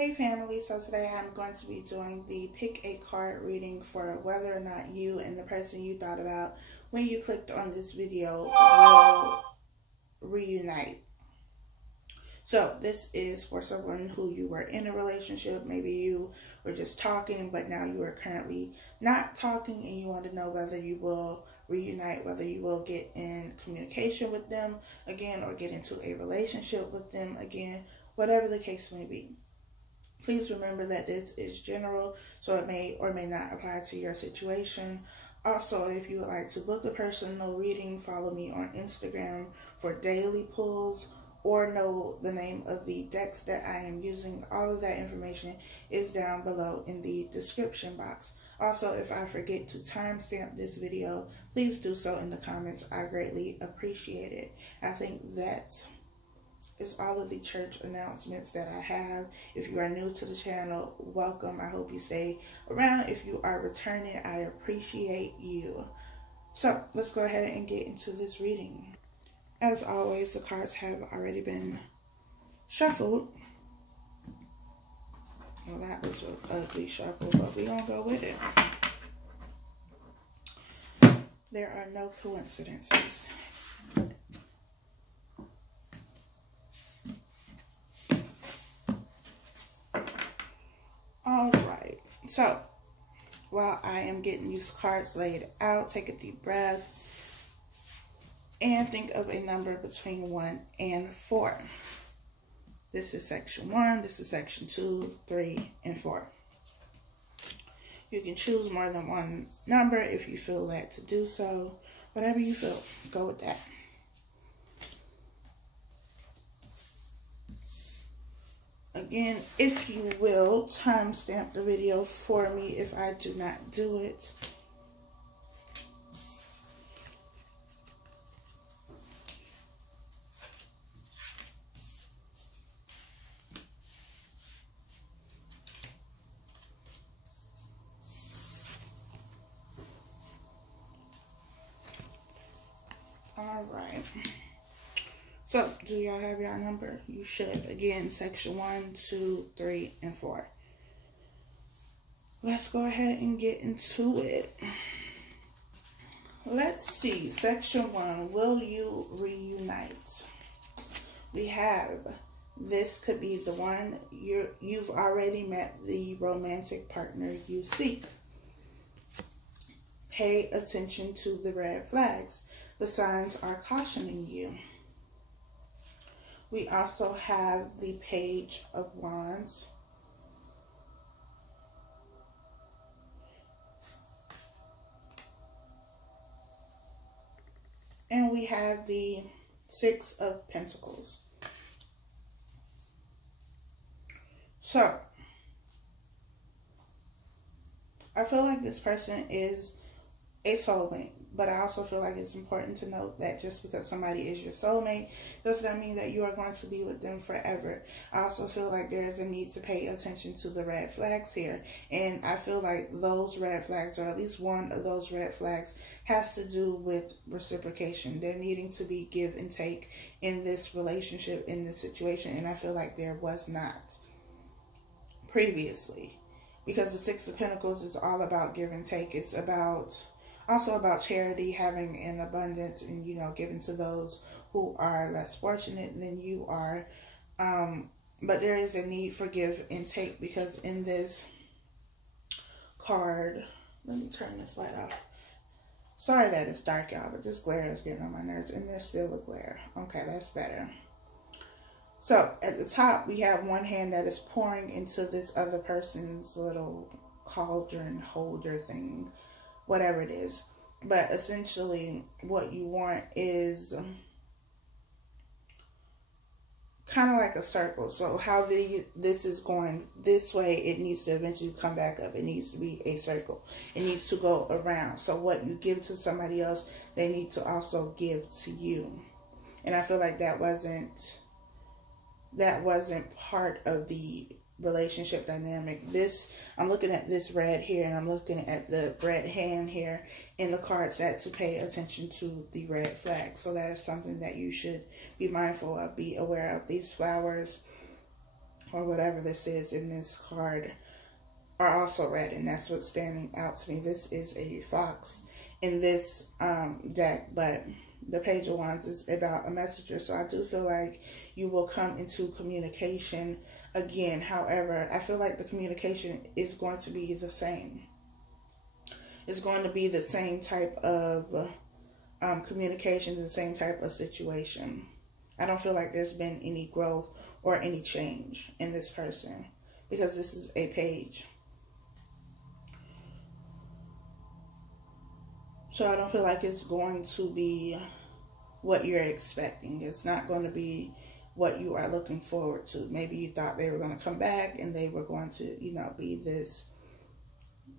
Hey family, so today I'm going to be doing the pick a card reading for whether or not you and the person you thought about when you clicked on this video will reunite. So this is for someone who you were in a relationship. Maybe you were just talking, but now you are currently not talking and you want to know whether you will reunite, whether you will get in communication with them again or get into a relationship with them again, whatever the case may be. Please remember that this is general, so it may or may not apply to your situation. Also, if you would like to book a personal reading, follow me on Instagram for daily pulls or know the name of the decks that I am using. All of that information is down below in the description box. Also, if I forget to timestamp this video, please do so in the comments. I greatly appreciate it. I think that is all of the church announcements that I have. If you are new to the channel, welcome. I hope you stay around. If you are returning, I appreciate you. So let's go ahead and get into this reading. As always, the cards have already been shuffled. Well, that was an ugly shuffle, but we're gonna go with it. There are no coincidences. Alright, so while I am getting these cards laid out, take a deep breath and think of a number between 1 and 4. This is section 1, this is section 2, 3, and 4. You can choose more than one number if you feel led to do so. Whatever you feel, go with that. Again, if you will, timestamp the video for me if I do not do it. All right. So, do y'all have y'all number? You should. Again, section 1, 2, 3, and 4. Let's go ahead and get into it. Let's see. Section 1, will you reunite? We have, this could be the one you've already met the romantic partner you seek. Pay attention to the red flags. The signs are cautioning you. We also have the Page of Wands. And we have the Six of Pentacles. So, I feel like this person is a soulmate. But I also feel like it's important to note that just because somebody is your soulmate does not mean that you are going to be with them forever. I also feel like there is a need to pay attention to the red flags here. And I feel like those red flags, or at least one of those red flags, has to do with reciprocation. There needing to be give and take in this relationship, in this situation. And I feel like there was not previously. Because the Six of Pentacles is all about give and take. It's also about charity, having an abundance, and, you know, giving to those who are less fortunate than you are. But there is a need for give and take, because in this card, let me turn this light off. Sorry that it's dark, y'all, but this glare is getting on my nerves, and there's still a glare. Okay, that's better. So at the top, we have one hand that is pouring into this other person's little cauldron holder thing, whatever it is. But essentially what you want is kind of like a circle. So how this is going this way, it needs to eventually come back up. It needs to be a circle. It needs to go around. So what you give to somebody else, they need to also give to you. And I feel like that wasn't part of the relationship dynamic. I'm looking at this red here, and I'm looking at the red hand here in the card set to pay attention to the red flag. So that is something that you should be mindful of, be aware of. These flowers or whatever this is in this card are also red, and that's what's standing out to me. This is a fox in this deck, but the Page of Wands is about a messenger, so I do feel like you will come into communication again. However, I feel like the communication is going to be the same. It's going to be the same type of communication, the same type of situation. I don't feel like there's been any growth or any change in this person, because this is a page. So I don't feel like it's going to be what you're expecting. It's not going to be what you are looking forward to. Maybe you thought they were going to come back and they were going to, you know, be this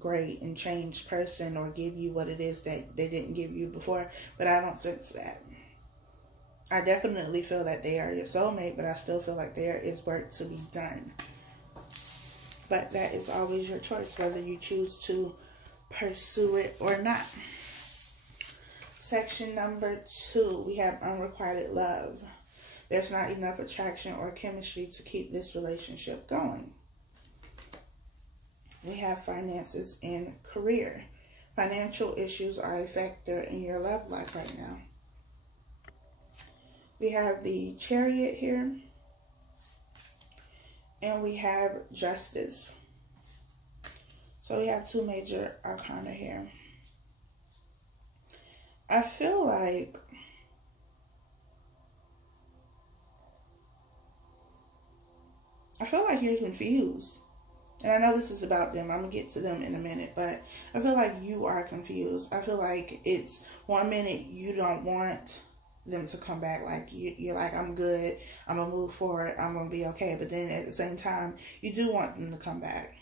great and changed person, or give you what it is that they didn't give you before. But I don't sense that. I definitely feel that they are your soulmate, but I still feel like there is work to be done. But that is always your choice, whether you choose to pursue it or not. Section number 2, we have unrequited love. There's not enough attraction or chemistry to keep this relationship going. We have finances and career. Financial issues are a factor in your love life right now. We have the Chariot here. And we have Justice. So we have 2 major arcana here. I feel like you're confused. And I know this is about them. I'm going to get to them in a minute. But I feel like you are confused. I feel like it's 1 minute you don't want them to come back. Like you're like, I'm good. I'm going to move forward. I'm going to be okay. But then at the same time, you do want them to come back.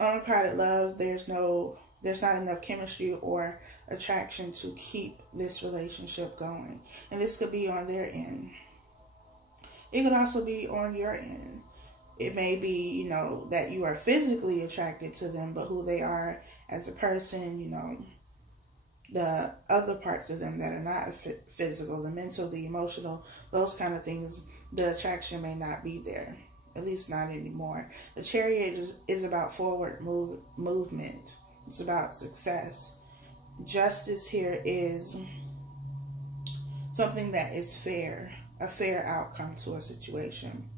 Unrequited love, there's not enough chemistry or attraction to keep this relationship going. And this could be on their end. It could also be on your end. It may be, you know, that you are physically attracted to them, but who they are as a person, you know, the other parts of them that are not physical, the mental, the emotional, those kind of things, the attraction may not be there. At least not anymore. The Chariot is about forward movement. It's about success. Justice here is something that is fair. A fair outcome to a situation.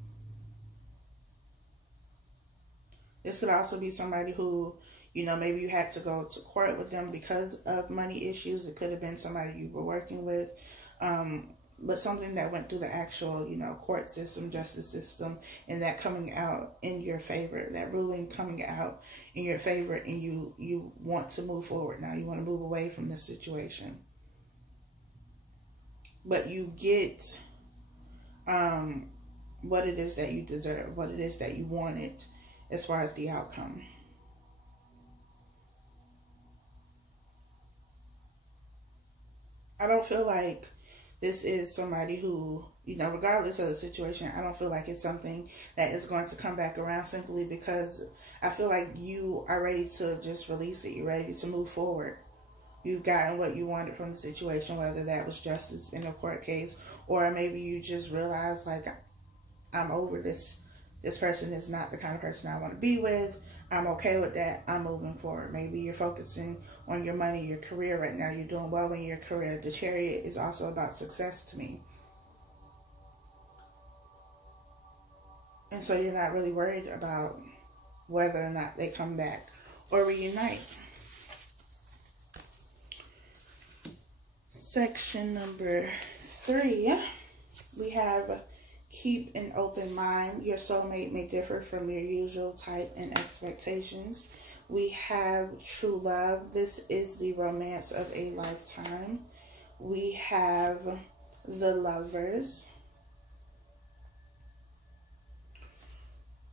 This could also be somebody who, you know, maybe you had to go to court with them because of money issues. It could have been somebody you were working with. But something that went through the actual, you know, court system, justice system, and that coming out in your favor, that ruling coming out in your favor, and you want to move forward now. You want to move away from this situation. But you get what it is that you deserve, what it is that you wanted as far as the outcome. I don't feel like this is somebody who, you know, regardless of the situation, I don't feel like it's something that is going to come back around, simply because I feel like you are ready to just release it. You're ready to move forward. You've gotten what you wanted from the situation, whether that was justice in a court case, or maybe you just realized, like, I'm over this. This person is not the kind of person I want to be with. I'm okay with that. I'm moving forward. Maybe you're focusing on your money, your career right now. You're doing well in your career. The Chariot is also about success to me. And so you're not really worried about whether or not they come back or reunite. Section number 3, we have keep an open mind. Your soulmate may differ from your usual type and expectations. We have true love. This is the romance of a lifetime. We have the Lovers.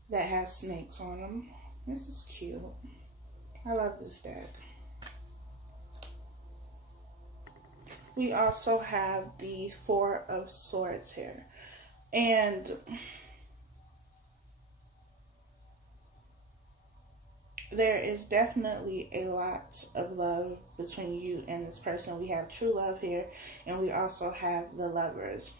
That has snakes on them. This is cute. I love this deck. We also have the Four of Swords here. And there is definitely a lot of love between you and this person. We have true love here, and we also have the Lovers.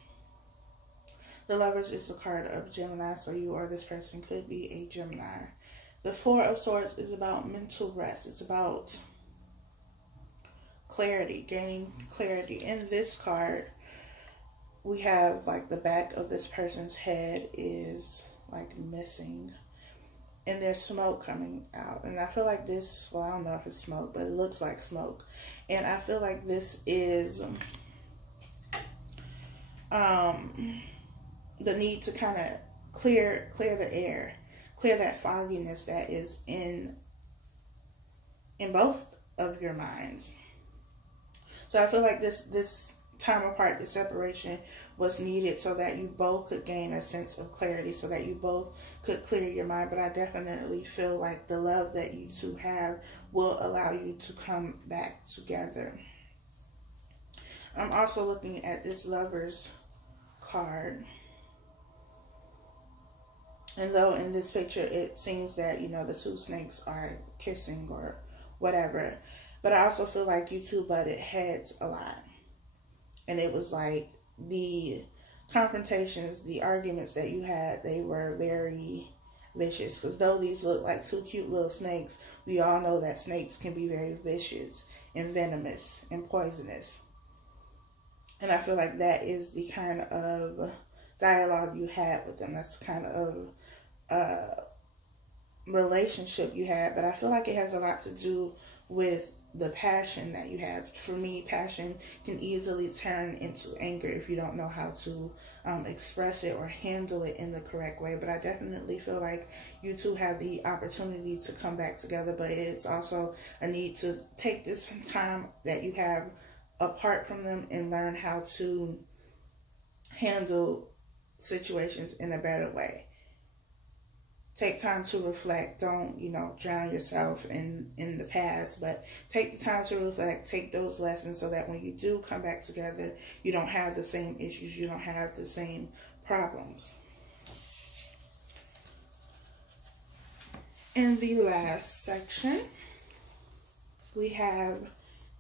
The Lovers is the card of Gemini, so you or this person could be a Gemini. The Four of Swords is about mental rest. It's about clarity, gaining clarity. In this card, we have like the back of this person's head is like missing. And there's smoke coming out. And I feel like this, well, I don't know if it's smoke, but it looks like smoke. And I feel like this is the need to kind of clear the air, clear that fogginess that is in both of your minds. So I feel like this time apart, this separation was needed so that you both could gain a sense of clarity, so that you both could clear your mind. But I definitely feel like the love that you two have will allow you to come back together. I'm also looking at this Lovers card. And though in this picture it seems that, you know, the two snakes are kissing or whatever, but I also feel like you two butted heads a lot. And it was like the confrontations, the arguments that you had, they were very vicious. Because though these look like two cute little snakes, we all know that snakes can be very vicious and venomous and poisonous. And I feel like that is the kind of dialogue you had with them. That's the kind of relationship you had. But I feel like it has a lot to do with the passion that you have. For me, passion can easily turn into anger if you don't know how to express it or handle it in the correct way. But I definitely feel like you two have the opportunity to come back together, but it's also a need to take this time that you have apart from them and learn how to handle situations in a better way. Take time to reflect. Don't, you know, drown yourself in the past, but take the time to reflect, take those lessons so that when you do come back together, you don't have the same issues, you don't have the same problems. In the last section, we have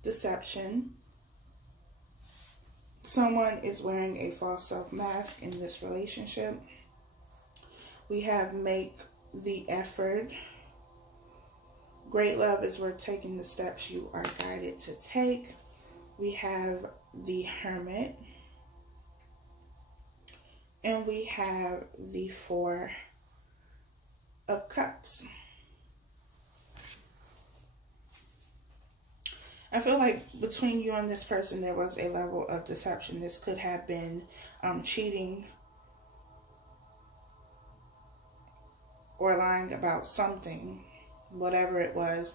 deception. Someone is wearing a false self mask in this relationship. We have make the effort. Great love is worth taking the steps you are guided to take. We have the Hermit. And we have the Four of Cups. I feel like between you and this person, there was a level of deception. This could have been cheating or lying about something. Whatever it was,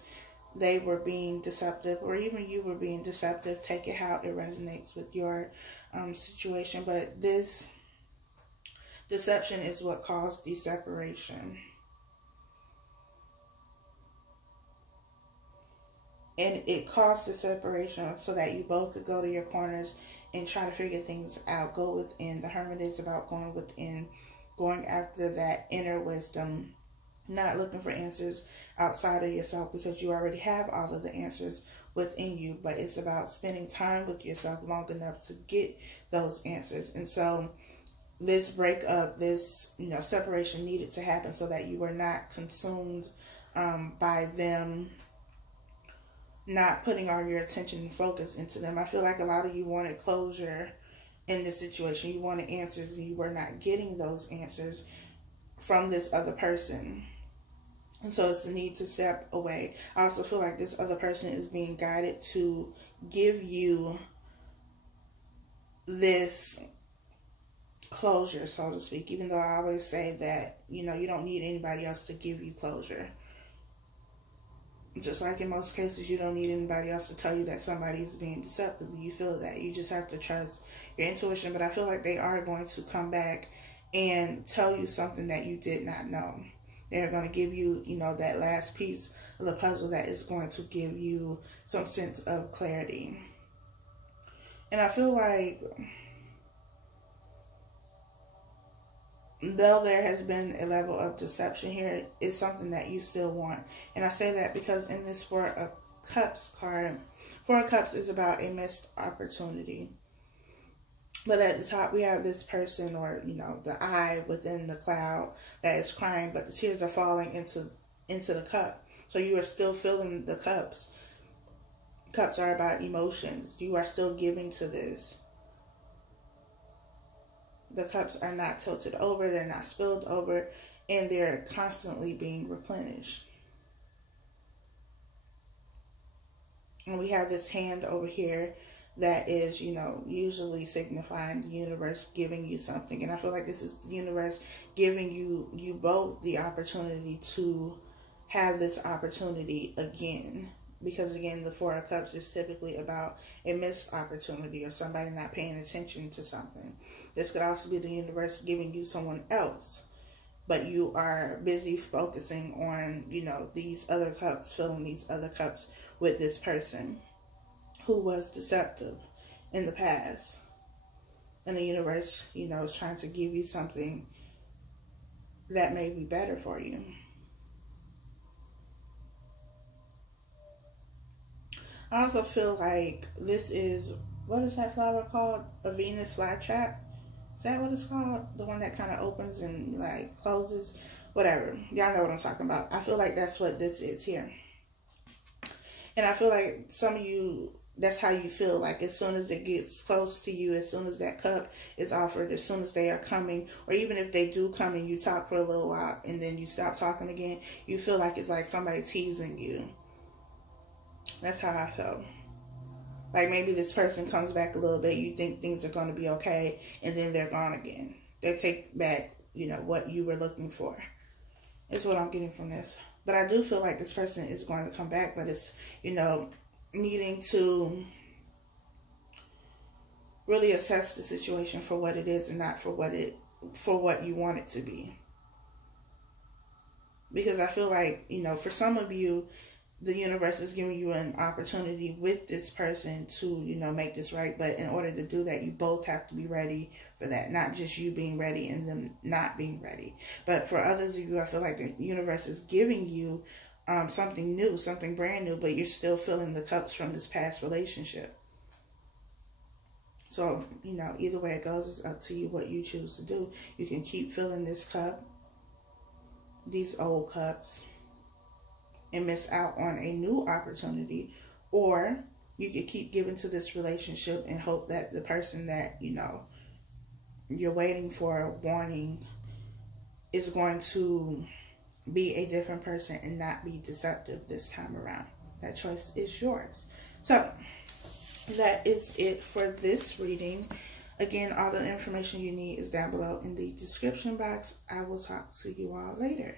they were being deceptive, or even you were being deceptive. Take it how it resonates with your situation. But this deception is what caused the separation. And it caused the separation so that you both could go to your corners and try to figure things out. Go within. The Hermit is about going within, going after that inner wisdom, not looking for answers outside of yourself because you already have all of the answers within you. But it's about spending time with yourself long enough to get those answers. And so this breakup, this, you know, separation needed to happen so that you were not consumed by them not putting all your attention and focus into them. I feel like a lot of you wanted closure in this situation. You wanted answers and you were not getting those answers from this other person. And so it's the need to step away. I also feel like this other person is being guided to give you this closure, so to speak. Even though I always say that, you know, you don't need anybody else to give you closure. Just like in most cases, you don't need anybody else to tell you that somebody is being deceptive. You feel that. You just have to trust your intuition. But I feel like they are going to come back and tell you something that you did not know. They're going to give you, you know, that last piece of the puzzle that is going to give you some sense of clarity. And I feel like though there has been a level of deception here, it's something that you still want. And I say that because in this Four of Cups card, Four of Cups is about a missed opportunity. But at the top, we have this person, or, you know, the eye within the cloud that is crying, but the tears are falling into the cup. So you are still filling the cups. Cups are about emotions. You are still giving to this. The cups are not tilted over, they're not spilled over, and they're constantly being replenished. And we have this hand over here that is, you know, usually signifying the universe giving you something. And I feel like this is the universe giving you both the opportunity to have this opportunity again. Because again, the Four of Cups is typically about a missed opportunity or somebody not paying attention to something. This could also be the universe giving you someone else, but you are busy focusing on, you know, these other cups, filling these other cups with this person who was deceptive in the past. And the universe, you know, is trying to give you something that may be better for you. I also feel like this is, what is that flower called? A Venus flytrap? Is that what it's called? The one that kind of opens and like closes? Whatever. Y'all know what I'm talking about. I feel like that's what this is here. And I feel like some of you, that's how you feel. Like as soon as it gets close to you, as soon as that cup is offered, as soon as they are coming, or even if they do come and you talk for a little while and then you stop talking again, you feel like it's like somebody teasing you. That's how I felt. Like maybe this person comes back a little bit, you think things are going to be okay, and then they're gone again. They take back, you know, what you were looking for. Is what I'm getting from this. But I do feel like this person is going to come back, but it's, you know, needing to really assess the situation for what it is and not for what you want it to be. Because I feel like, you know, for some of you, the universe is giving you an opportunity with this person to, you know, make this right. But in order to do that, you both have to be ready for that. Not just you being ready and them not being ready. But for others of you, I feel like the universe is giving you something new, something brand new, but you're still filling the cups from this past relationship. So, you know, either way it goes, it's up to you what you choose to do. You can keep filling this cup, these old cups, and miss out on a new opportunity, or you could keep giving to this relationship and hope that the person that, you know, you're waiting for, wanting, is going to be a different person and not be deceptive this time around. That choice is yours. So that is it for this reading. Again, all the information you need is down below in the description box. I will talk to you all later.